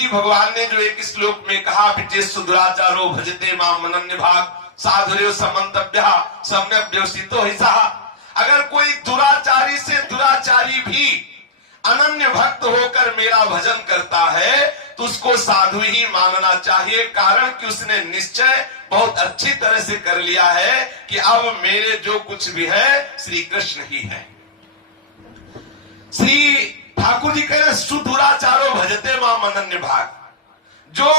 श्री भगवान ने जो एक श्लोक में कहा, पिचेस्तु दुराचारो भजते माम मनन्य भाग साधुरेव समन्तव्यः सम्यक् व्यवसितो हिसः। अगर कोई दुराचारी से दुराचारी भी अनन्य भक्त होकर मेरा भजन करता है तो उसको साधु ही मानना चाहिए, कारण कि उसने निश्चय बहुत अच्छी तरह से कर लिया है कि अब मेरे जो कुछ भी है श्री कृष्ण ही है। श्री ठाकुर जी कह रहे सुदुराचारो भजते माम अनन्य भाग। जो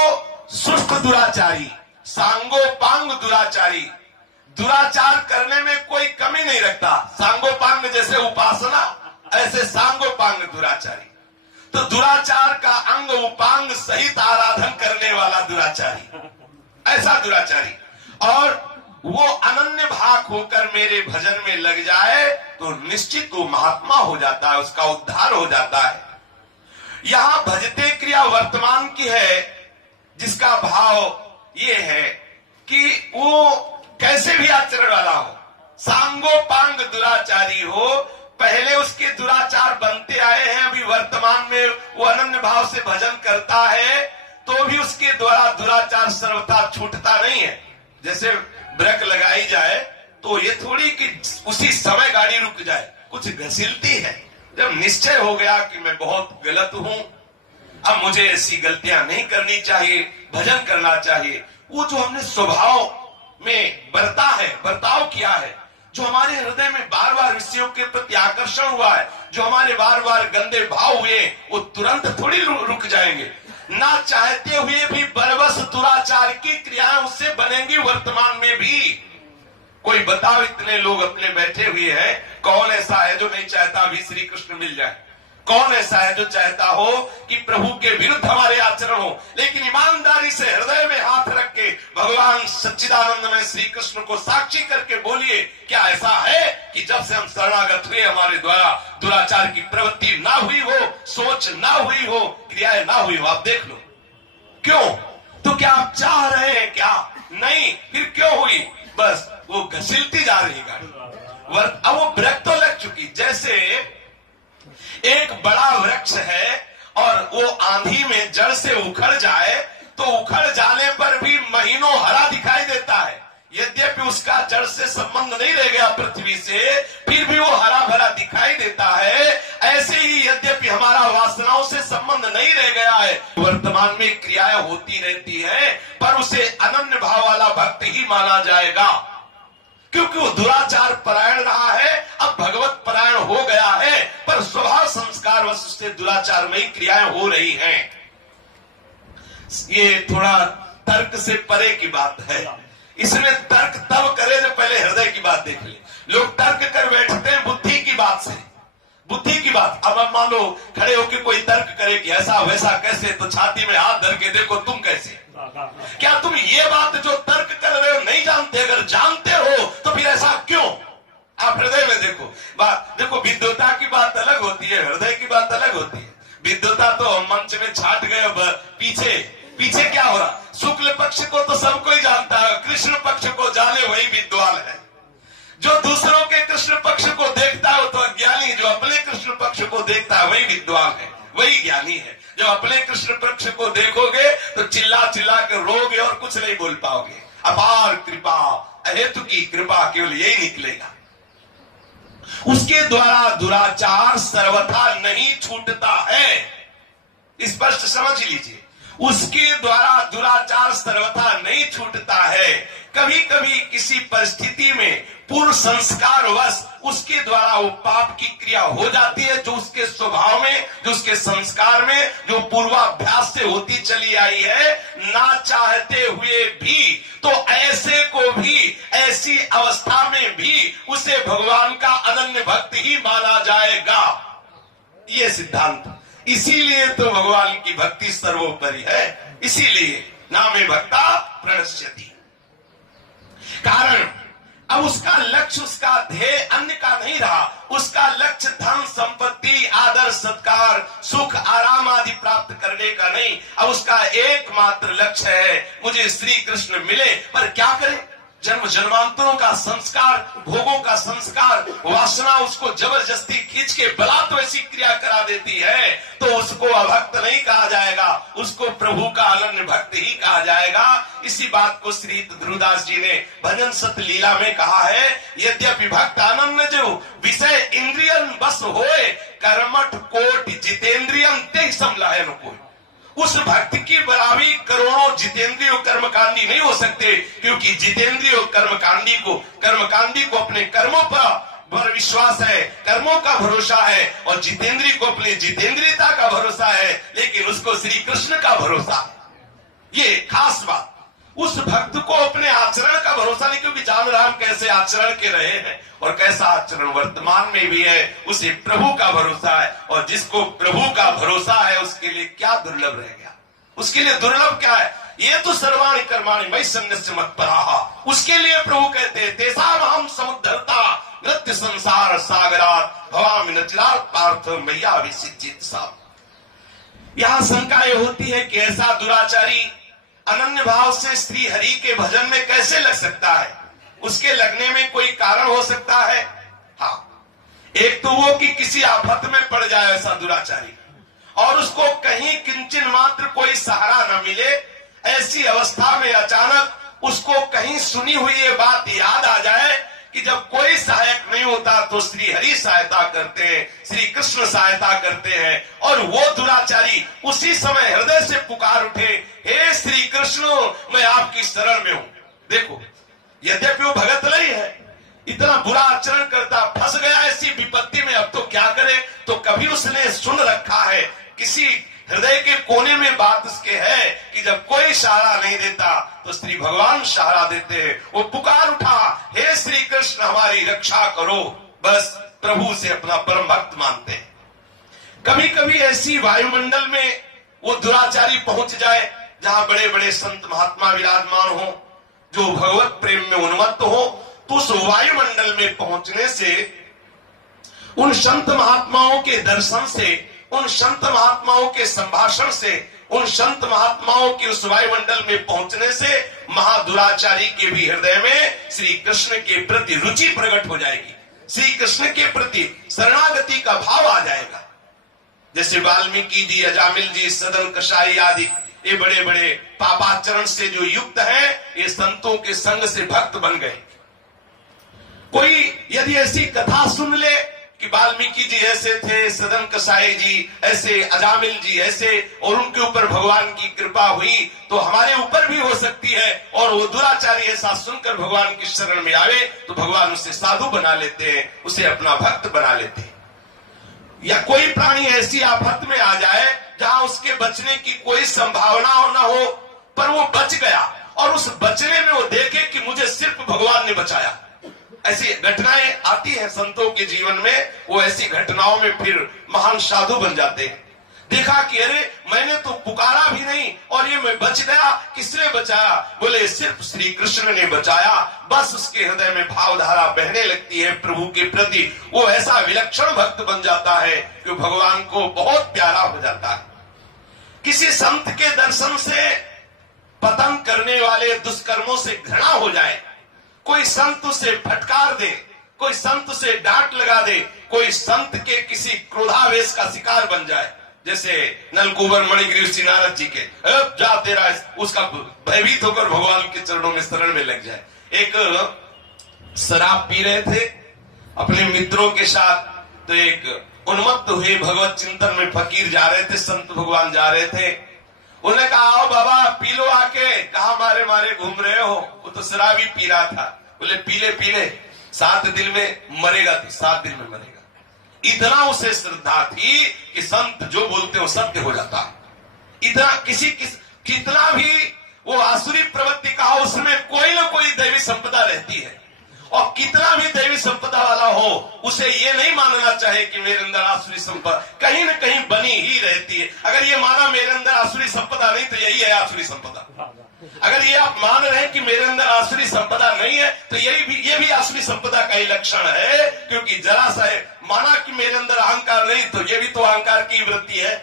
सुष्ट दुराचारी, सांगोपांग दुराचारी, दुराचार करने में कोई कमी नहीं रखता, सांगोपांग जैसे उपासना ऐसे सांगोपांग दुराचारी, तो दुराचार का अंग उपांग सहित आराधन करने वाला दुराचारी, ऐसा दुराचारी, और वो अनन्य भाग होकर मेरे भजन में लग जाए तो निश्चित वो महात्मा हो जाता है, उसका उद्धार हो जाता है। यहां भजते क्रिया वर्तमान की है, जिसका भाव ये है कि वो कैसे भी आचरण वाला हो, सांगोपांग दुराचारी हो, पहले उसके दुराचार बनते आए हैं, अभी वर्तमान में वो अनन्य भाव से भजन करता है तो भी उसके द्वारा दुराचार सर्वथा छूटता नहीं है। जैसे ब्रेक लगाई जाए तो ये थोड़ी कि उसी समय गाड़ी रुक जाए, कुछ घसीलती है। जब निश्चय हो गया कि मैं बहुत गलत हूं, अब मुझे ऐसी गलतियां नहीं करनी चाहिए, भजन करना चाहिए, वो जो हमने स्वभाव में बर्ताव किया है, जो हमारे हृदय में बार बार विषयों के प्रति आकर्षण हुआ है, जो हमारे बार बार गंदे भाव हुए, वो तुरंत थोड़ी रुक जाएंगे। ना चाहते हुए भी बरबस दुराचार की क्रियाएं उससे बनेंगी वर्तमान में भी। कोई बताओ, इतने लोग अपने बैठे हुए हैं, कौन ऐसा है जो नहीं चाहता अभी श्री कृष्ण मिल जाए? कौन ऐसा है जो चाहता हो कि प्रभु के विरुद्ध हमारे आचरण हो? लेकिन ईमानदारी से हृदय में हाथ रख के भगवान सच्चिदानंद में श्री कृष्ण को साक्षी करके बोलिए, क्या ऐसा है कि जब से हम शरणागत हुए हमारे द्वारा दुराचार की प्रवृत्ति ना हुई हो, सोच ना हुई हो, क्रियाएं ना हुई हो? आप देख लो। क्यों? तो क्या आप चाह रहे हैं क्या? नहीं, फिर क्यों हुई? बस वो घसीलती जा रही गाड़ी, अब वो ब्रेक तो लग चुकी। जैसे एक बड़ा वृक्ष है और वो आंधी में जड़ से उखड़ जाए तो उखड़ जाने पर भी महीनों हरा दिखाई देता है, यद्यपि उसका जड़ से संबंध नहीं रह गया पृथ्वी से, फिर भी वो हरा भरा दिखाई देता है। ऐसे ही यद्यपि हमारा वासनाओं से संबंध नहीं रह गया है, वर्तमान में क्रियाएं होती रहती हैं, पर उसे अनन्य भाव वाला भक्त ही माना जाएगा, क्योंकि वो दुराचार परायण रहा है, अब भगवत परायण हो गया है, पर स्वभाव संस्कार वश से दुराचार में ही क्रियाएं हो रही हैं। ये थोड़ा तर्क से परे की बात है। इसमें तर्क तब करे जब पहले हृदय की बात देख ले। लोग तर्क कर बैठते हैं बुद्धि की बात से, बुद्धि की बात। अब मान लो खड़े होकर कोई तर्क करे कि ऐसा वैसा कैसे, तो छाती में हाथ धर के देखो तुम कैसे। क्या तुम ये बात जो तर्क कर रहे हो नहीं जानते? अगर जानते हो तो फिर ऐसा क्यों? आप हृदय में देखो। देखो, विद्वता की बात अलग होती है, हृदय की बात अलग होती है। विद्वता तो मंच में छाट गए, पीछे क्या हो रहा? शुक्ल पक्ष को तो सब कोई जानता है, कृष्ण पक्ष को जाने वही विद्वान है। जो दूसरों के कृष्ण पक्ष को देखता है वो तो अज्ञानी, जो अपने कृष्ण पक्ष को देखता है वही विद्वान है, वही ज्ञानी है। जब अपने कृष्ण पक्ष को देखोगे तो चिल्ला चिल्ला कर रोगे और कुछ नहीं बोल पाओगे। अपार कृपा, अहेतु की कृपा, केवल यही निकलेगा। उसके द्वारा दुराचार सर्वथा नहीं छूटता है, स्पष्ट समझ लीजिए। उसके द्वारा दुराचार सर्वथा नहीं छूटता है। कभी कभी किसी परिस्थिति में पूर्व संस्कार वश उसके द्वारा वो पाप की क्रिया हो जाती है, जो उसके स्वभाव में, जो उसके संस्कार में, जो पूर्वाभ्यास से होती चली आई है, ना चाहते हुए भी। तो ऐसे को भी, ऐसी अवस्था में भी उसे भगवान का अनन्य भक्त ही माना जाएगा, ये सिद्धांत। इसीलिए तो भगवान की भक्ति सर्वोपरि है, इसीलिए नामे भक्ता प्रणश्यति। कारण अब उसका लक्ष्य, उसका ध्येय अन्य का नहीं रहा। उसका लक्ष्य धन संपत्ति, आदर सत्कार, सुख आराम आदि प्राप्त करने का नहीं। अब उसका एकमात्र लक्ष्य है मुझे श्री कृष्ण मिले। पर क्या करे? जन्म जन्मांतरों का संस्कार, भोगों का संस्कार, वासना उसको जबरदस्ती खींच के बलात् वैसी क्रिया करा देती है, तो उसको अभक्त नहीं कहा जाएगा, उसको प्रभु का अनन्य भक्त ही कहा जाएगा। इसी बात को श्री ध्रुवदास जी ने भजन सत लीला में कहा है, यद्यपि भक्त अनन्य जो विषय इंद्रियन बस होए, कर्मठ कोट जितेंद्रियन ते समलायन को। उस भक्त की बराबरी करोड़ों जितेंद्रिय कर्मकांडी नहीं हो सकते, क्योंकि जितेंद्रिय कर्मकांडी को अपने कर्मों पर विश्वास है, कर्मों का भरोसा है, और जितेंद्रिय को अपनी जितेंद्रियता का भरोसा है, लेकिन उसको श्री कृष्ण का भरोसा है। ये खास बात, उस भक्त को अपने आचरण का भरोसा नहीं, क्योंकि जान राम कैसे आचरण के रहे हैं और कैसा आचरण वर्तमान में भी है, उसे प्रभु का भरोसा है। और जिसको प्रभु का भरोसा है उसके लिए क्या दुर्लभ रह गया, उसके लिए दुर्लभ क्या है? ये तो सर्वाणि कर्माणि मयि सन्न्यस्य मत्पराः, उसके लिए प्रभु कहते हैं तेषाम् अहं समुद्धर्ता नृत्य संसार सागरात् भवामि न चिरात् पार्थ मय्या विसिच्चित् सा। यहाँ शंका ये होती है कि ऐसा दुराचारी अनन्य भाव से श्री हरि के भजन में कैसे लग सकता है? उसके लगने में कोई कारण हो सकता है। हाँ, एक तो वो कि किसी आफत में पड़ जाए ऐसा दुराचारी, और उसको कहीं किंचन मात्र कोई सहारा न मिले, ऐसी अवस्था में अचानक उसको कहीं सुनी हुई ये बात याद आ जाए कि जब कोई सहायक नहीं होता तो श्री हरि सहायता करते हैं, श्री कृष्ण सहायता करते हैं, और वो दुराचारी उसी समय हृदय से पुकार उठे, हे श्री कृष्ण मैं आपकी शरण में हूं। देखो, यद्यपि वो भगत नहीं है, इतना बुरा आचरण करता, फंस गया ऐसी विपत्ति में, अब तो क्या करे? तो कभी उसने सुन रखा है, किसी हृदय के कोने में बात उसके है कि जब कोई सहारा नहीं देता तो श्री भगवान सहारा देते हैं। वो पुकार उठा, हे श्री कृष्ण हमारी रक्षा करो, बस प्रभु से अपना परम भक्त मानते हैं। कभी कभी ऐसी वायुमंडल में वो दुराचारी पहुंच जाए जहां बड़े बड़े संत महात्मा विराजमान हो, जो भगवत प्रेम में उन्मत्त हो, तो उस वायुमंडल में पहुंचने से, उन संत महात्माओं के दर्शन से, उन संत महात्माओं के संभाषण से, उन संत महात्माओं के उस वायुमंडल में पहुंचने से महादुराचारी के भी हृदय में श्री कृष्ण के प्रति रुचि प्रकट हो जाएगी, श्री कृष्ण के प्रति शरणागति का भाव आ जाएगा। जैसे वाल्मीकि जी, अजामिल जी, सदन कसाई आदि ये बड़े बड़े पापाचरण से जो युक्त है, ये संतों के संग से भक्त बन गए। कोई यदि ऐसी कथा सुन ले कि वाल्मीकि जी ऐसे थे, सदन कसाई जी ऐसे, अजामिल जी ऐसे, और उनके ऊपर भगवान की कृपा हुई, तो हमारे ऊपर भी हो सकती है, और वो दुराचारी ऐसा सुनकर भगवान की शरण में आवे तो भगवान उसे साधु बना लेते हैं, उसे अपना भक्त बना लेते हैं। या कोई प्राणी ऐसी आफत में आ जाए जहां उसके बचने की कोई संभावना हो ना हो, पर वो बच गया, और उस बचने में वो देखे कि मुझे सिर्फ भगवान ने बचाया। ऐसी घटनाएं आती हैं संतों के जीवन में, वो ऐसी घटनाओं में फिर महान साधु बन जाते हैं। देखा कि अरे मैंने तो पुकारा भी नहीं और ये मैं बच गया, किसने बचाया? बोले सिर्फ श्री कृष्ण ने बचाया। बस उसके हृदय में भावधारा बहने लगती है प्रभु के प्रति, वो ऐसा विलक्षण भक्त बन जाता है कि भगवान को बहुत प्यारा हो जाता है। किसी संत के दर्शन से पतंग करने वाले दुष्कर्मों से घृणा हो जाए, कोई संत उसे फटकार दे, कोई संत उसे डांट लगा दे, कोई संत के किसी क्रोधावेश का शिकार बन जाए, जैसे नलकुबर मणिग्रीव श्री नारद जी के जा तेरा, उसका भयभीत होकर भगवान के चरणों में शरण में लग जाए। एक शराब पी रहे थे अपने मित्रों के साथ, तो एक उन्मत्त हुए भगवत चिंतन में फकीर जा रहे थे, संत भगवान जा रहे थे। उन्होंने कहा आओ बाबा पी लो आके, कहा मारे मारे घूम रहे हो? वो तो शराब ही पी रहा था। बोले पी ले 7 दिन में मरेगा, तो 7 दिन में मरेगा। इतना उसे श्रद्धा थी कि संत जो बोलते हो सत्य हो जाता है। इतना कितना भी वो आसुरी प्रवृत्ति का हो, उसमें कोई ना कोई दैवी संपदा रहती है, और कितना भी दैवी संपदा वाला हो उसे ये नहीं मानना चाहिए कि मेरे अंदर आसुरी संपदा कहीं न कहीं बनी ही रहती है। अगर ये माना मेरे अंदर आसुरी संपदा नहीं तो यही है आसुरी संपदा। अगर ये आप मान रहे हैं कि मेरे अंदर आसुरी संपदा नहीं है तो ये भी आसुरी संपदा का ही लक्षण है, क्योंकि जरा सा माना कि मेरे अंदर अहंकार नहीं तो ये भी तो अहंकार की वृत्ति है।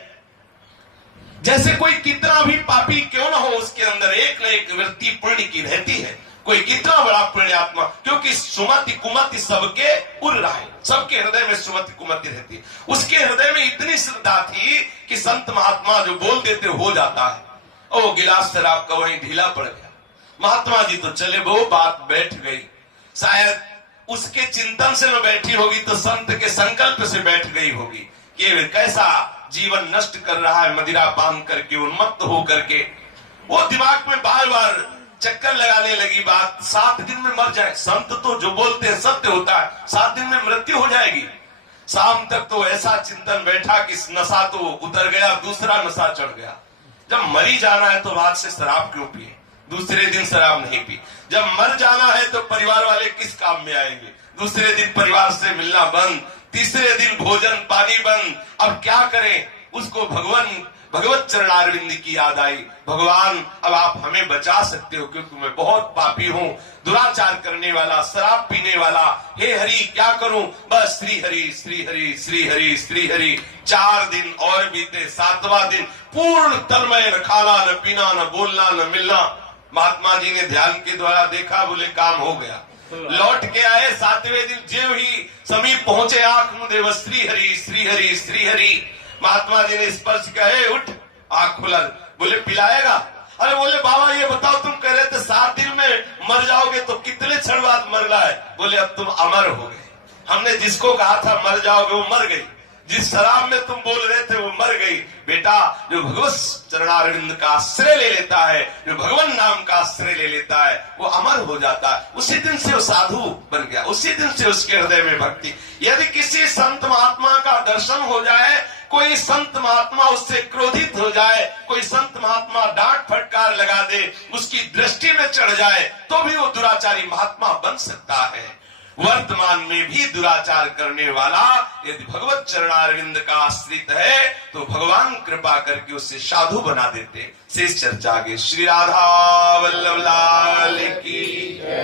जैसे कोई कितना भी पापी क्यों ना हो, उसके अंदर एक न एक वृत्ति पुण्य की रहती है, कोई कितना बड़ा पुण्यात्मा, क्योंकि सुमति कुमति सबके उर रहा है, सबके हृदय में सुमति कुमति रहती है। उसके हृदय में इतनी श्रद्धा थी कि संत महात्मा जो बोल देते हो जाता है। और वो गिलास शराब का वहीं ढीला पड़ गया। महात्मा जी तो चले, वो बात बैठ गई। शायद उसके चिंतन से न बैठी होगी तो संत के संकल्प से बैठ गई होगी कि कैसा जीवन नष्ट कर रहा है मदिरा पान करके, उन्मत्त हो करके। वो दिमाग में बार बार चक्कर लगाने लगी बात, 7 दिन में मर जाए। संत तो जो बोलते हैं सत्य होता है, 7 दिन में मृत्यु हो जाएगी। शाम तक तो ऐसा चिंतन बैठा कि नशा तो उतर गया, दूसरा नशा चढ़ गया। जब मरी जाना है तो रात से शराब क्यों पिए, दूसरे दिन शराब नहीं पी। जब मर जाना है तो परिवार वाले किस काम में आएंगे, दूसरे दिन परिवार से मिलना बंद, तीसरे दिन भोजन पानी बंद। अब क्या करें, उसको भगवत चरणारविंद की याद आई। भगवान अब आप हमें बचा सकते हो, क्योंकि मैं बहुत पापी हूँ, दुराचार करने वाला, शराब पीने वाला। हे हरि क्या करूं, बस श्री हरि श्री हरि श्री हरि श्री हरि। 4 दिन और बीते, 7वां दिन पूर्ण तन्मय, न खाना न पीना न बोलना न मिलना। महात्मा जी ने ध्यान के द्वारा देखा, बोले काम हो गया। लौट के आए 7वें दिन, ज्यों ही समीप पहुंचे, आंख मुदे बस श्री हरि श्री हरि श्री हरि। महात्मा जी ने स्पर्श किया, उठ, आंख खुला। बोले पिलाएगा? अरे बोले बाबा ये बताओ, तुम कह रहे थे 7 दिन में मर जाओगे, तो कितने क्षण बाद मरना है? बोले अब तुम अमर हो गए। हमने जिसको कहा था मर जाओगे वो मर गई, जिस शराब में तुम बोल रहे थे वो मर गई। बेटा, जो भगवत चरणारविंद का आश्रय ले लेता है, जो भगवान नाम का आश्रय ले लेता है, वो अमर हो जाता है। उसी दिन से वो साधु बन गया, उसी दिन से उसके हृदय में भक्ति। यदि किसी संत महात्मा का दर्शन हो जाए, कोई संत महात्मा उससे क्रोधित हो जाए, कोई संत महात्मा डांट फटकार लगा दे, उसकी दृष्टि में चढ़ जाए, तो भी वो दुराचारी महात्मा बन सकता है। वर्तमान में भी दुराचार करने वाला यदि भगवत चरणारविंद का आश्रित है, तो भगवान कृपा करके उसे साधु बना देते। शेष चर्चा आगे। श्री राधा वल्लभ लाल